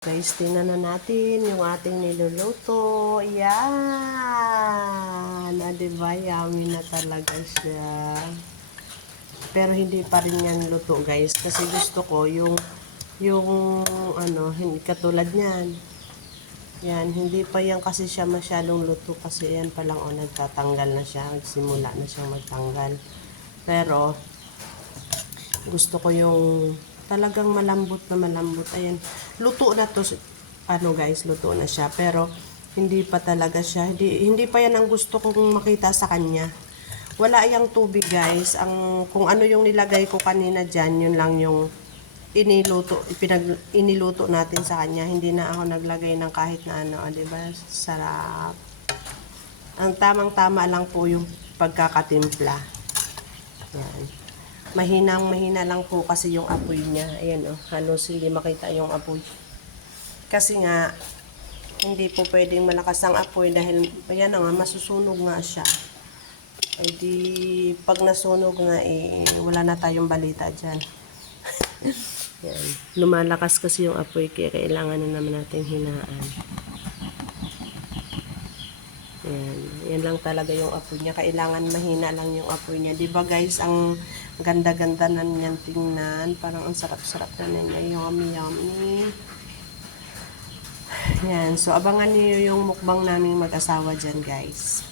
Guys, tingnan na natin yung ating niluluto. Yan! Diba? Yummy na talaga siya. Pero hindi pa rin yan luto, guys. Kasi gusto ko yung hindi katulad niyan. Yan, hindi pa yan kasi siya masyadong luto. Kasi yan pa lang, nagtatanggal na siya. Nagsimula na siyang magtanggal. Pero, gusto ko yung talagang malambot na malambot. Ayan. Luto na to. Guys, luto na siya. Pero, hindi pa talaga siya. Hindi pa yan ang gusto kong makita sa kanya. Wala yang tubig, guys. Kung ano yung nilagay ko kanina dyan, yun lang yung iniluto natin sa kanya. Hindi na ako naglagay ng kahit na ano. Diba? Sarap. Ang tamang-tama lang po yung pagkakatimpla. Yan. Mahina lang po kasi yung apoy niya. Ayan halos hindi makita yung apoy. Kasi nga, hindi po pwedeng malakas ang apoy dahil, ayan nga, masusunog nga siya. Ay di, pag nasunog nga, wala na tayong balita dyan. Yan. Lumalakas kasi yung apoy, kaya kailangan na naman natin hinaan. Yan lang talaga yung apoy niya. Kailangan mahina lang yung apoy niya. Diba guys, ang ganda-ganda na niyan tingnan. Parang ang sarap-sarap na niya. Yummy. Yan. So, abangan niyo yung mukbang naming mag-asawa dyan guys.